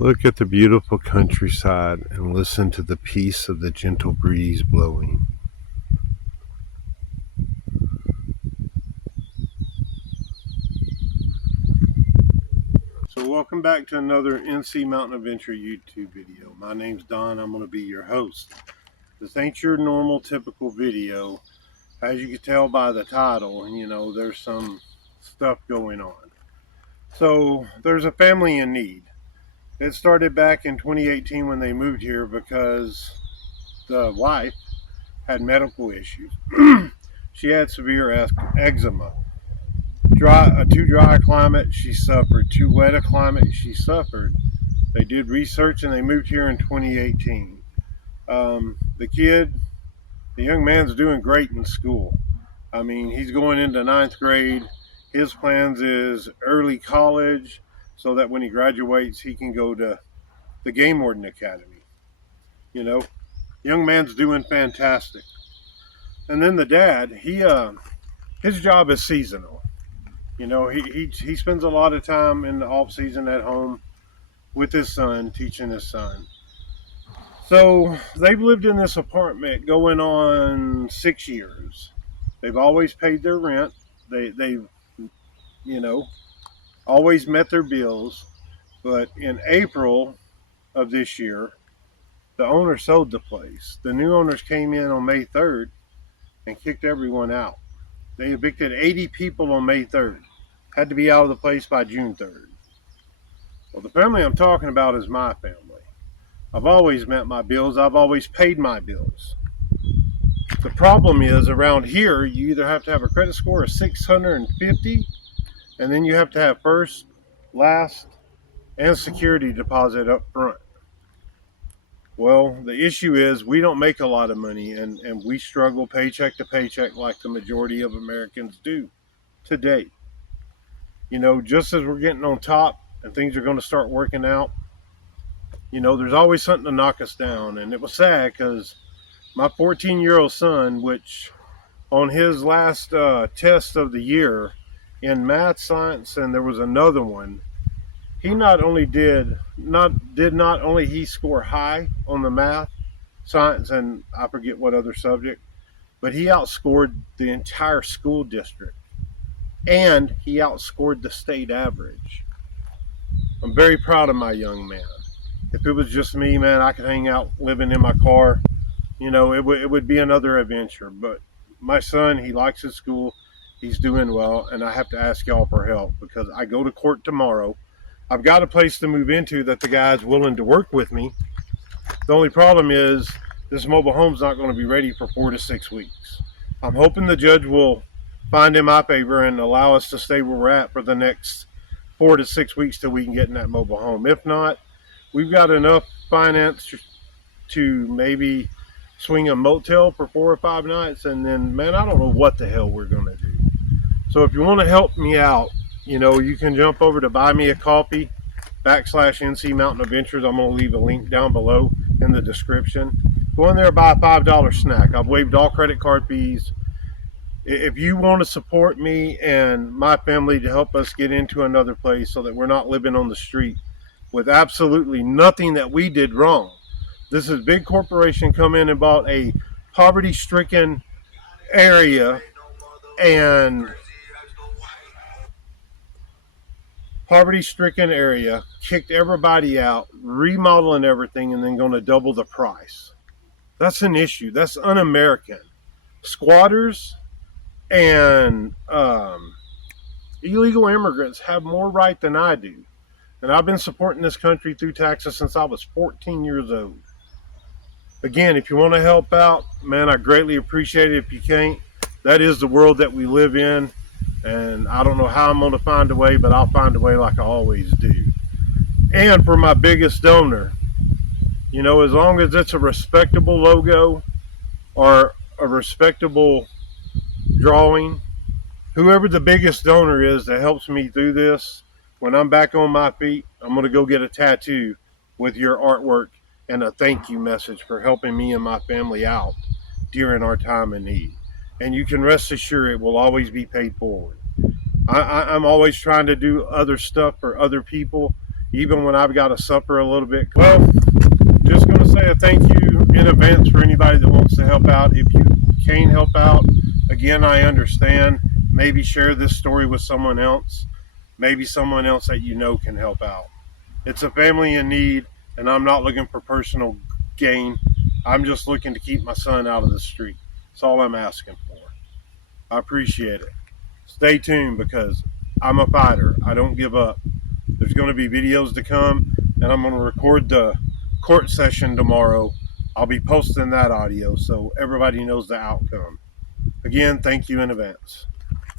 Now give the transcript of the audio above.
Look at the beautiful countryside and listen to the peace of the gentle breeze blowing. So welcome back to another NC Mountain Adventure YouTube video. My name's Don. I'm going to be your host. This ain't your normal typical video. As you can tell by the title, there's some stuff going on. So there's a family in need. It started back in 2018 when they moved here because the wife had medical issues. She had severe eczema. Too dry a climate, she suffered. Too wet a climate, she suffered. They did research and they moved here in 2018. The young man's doing great in school. I mean, he's going into 9th grade. His plans is early college so that when he graduates, he can go to the Game Warden Academy. Young man's doing fantastic. And then the dad, his job is seasonal. He spends a lot of time in the off season at home with his son, teaching his son. So they've lived in this apartment going on 6 years. They've always paid their rent. They've always met their bills. But in April of this year, the owner sold the place. The new owners came in on May 3rd and kicked everyone out. They evicted 80 people on May 3rd. Had to be out of the place by June 3rd. Well, the family I'm talking about is my family. I've always met my bills. I've always paid my bills. The problem is around here, you either have to have a credit score of 650, and then you have to have first, last, and security deposit up front. Well, the issue is we don't make a lot of money, and we struggle paycheck to paycheck like the majority of Americans do today. Just as we're getting on top and things are going to start working out, there's always something to knock us down. And it was sad because my 14-year-old son, which on his last test of the year in math, science, and there was another one, he not only he score high on the math, science, and I forget what other subject, but he outscored the entire school district. And he outscored the state average. I'm very proud of my young man. If it was just me, man, I could hang out living in my car. It would be another adventure. But my son, he likes his school. He's doing well. And I have to ask y'all for help because I go to court tomorrow. I've got a place to move into that the guy's willing to work with me. The only problem is this mobile home's not going to be ready for 4 to 6 weeks. I'm hoping the judge will find in my favor and allow us to stay where we're at for the next 4 to 6 weeks till we can get in that mobile home. If not, we've got enough finance to maybe swing a motel for 4 or 5 nights, and then, man, I don't know what the hell we're going to do. So if you want to help me out, you can jump over to Buy Me a Coffee /NC Mountain Adventures. I'm going to leave a link down below in the description. Go in there, buy a $5 snack. I've waived all credit card fees. If you want to support me and my family to help us get into another place so that we're not living on the street with absolutely nothing that we did wrong. This is big corporation come in and bought a poverty-stricken area kicked everybody out, remodeling everything, and then going to double the price. That's an issue. That's un-American. Squatters and illegal immigrants have more right than I do. And I've been supporting this country through taxes since I was 14 years old. Again, if you want to help out, man, I greatly appreciate it. If you can't, that is the world that we live in. And I don't know how I'm going to find a way, but I'll find a way like I always do. And for my biggest donor, as long as it's a respectable logo or a respectable drawing, whoever the biggest donor is that helps me through this, when I'm back on my feet, I'm going to go get a tattoo with your artwork and a thank you message for helping me and my family out during our time of need. And you can rest assured it will always be paid forward. I'm always trying to do other stuff for other people, even when I've got to suffer a little bit. Well, just going to say a thank you in advance for anybody that wants to help out. If you can't help out, again, I understand. Maybe share this story with someone else. Maybe someone else that you know can help out. It's a family in need, and I'm not looking for personal gain. I'm just looking to keep my son out of the street. That's all I'm asking for. I appreciate it. Stay tuned because I'm a fighter. I don't give up. There's going to be videos to come, and I'm going to record the court session tomorrow. I'll be posting that audio so everybody knows the outcome. Again, thank you in advance.